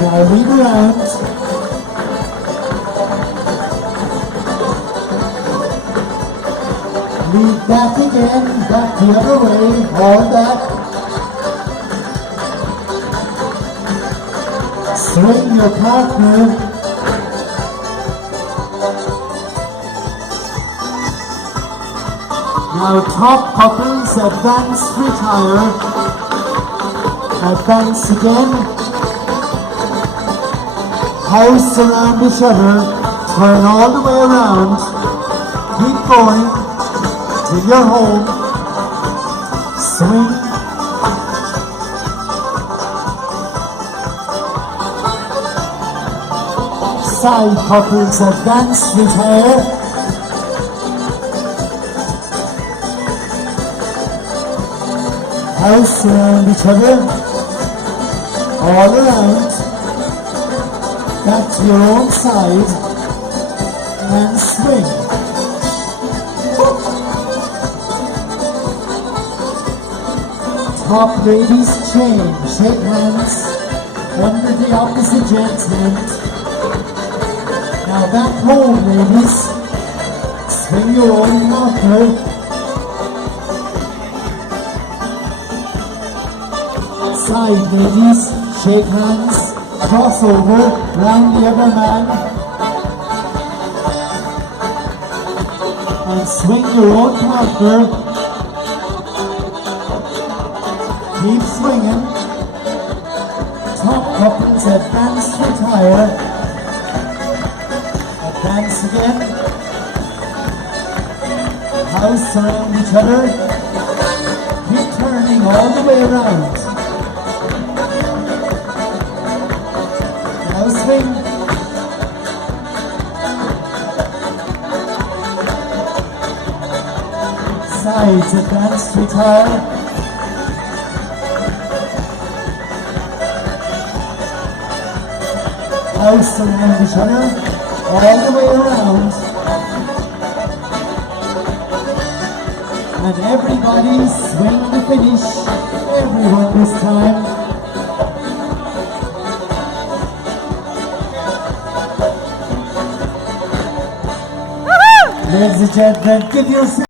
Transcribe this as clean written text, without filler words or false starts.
Now lead around. Lead back again, back the other way, all back. Swing your partner. Now top couples advance, retire. Advance again. House around each other. Turn all the way around. Keep going till you're home. Swing. Side couples advance, retire. House around each other, all around, back to your own side, and swing. Top ladies change, shake hands, under the opposite gentleman. Now back home, ladies, swing your own partner. Side ladies, shake hands, cross over, round the other man, and swing your own partner. Keep swinging. Top couples advance, retire. Advance again. House around each other. Keep turning all the way around. Now swing. Sides advance, retire. House around each other, all the way around. And everybody swing the finish. Everyone this time. Ladies and gentlemen, give yourself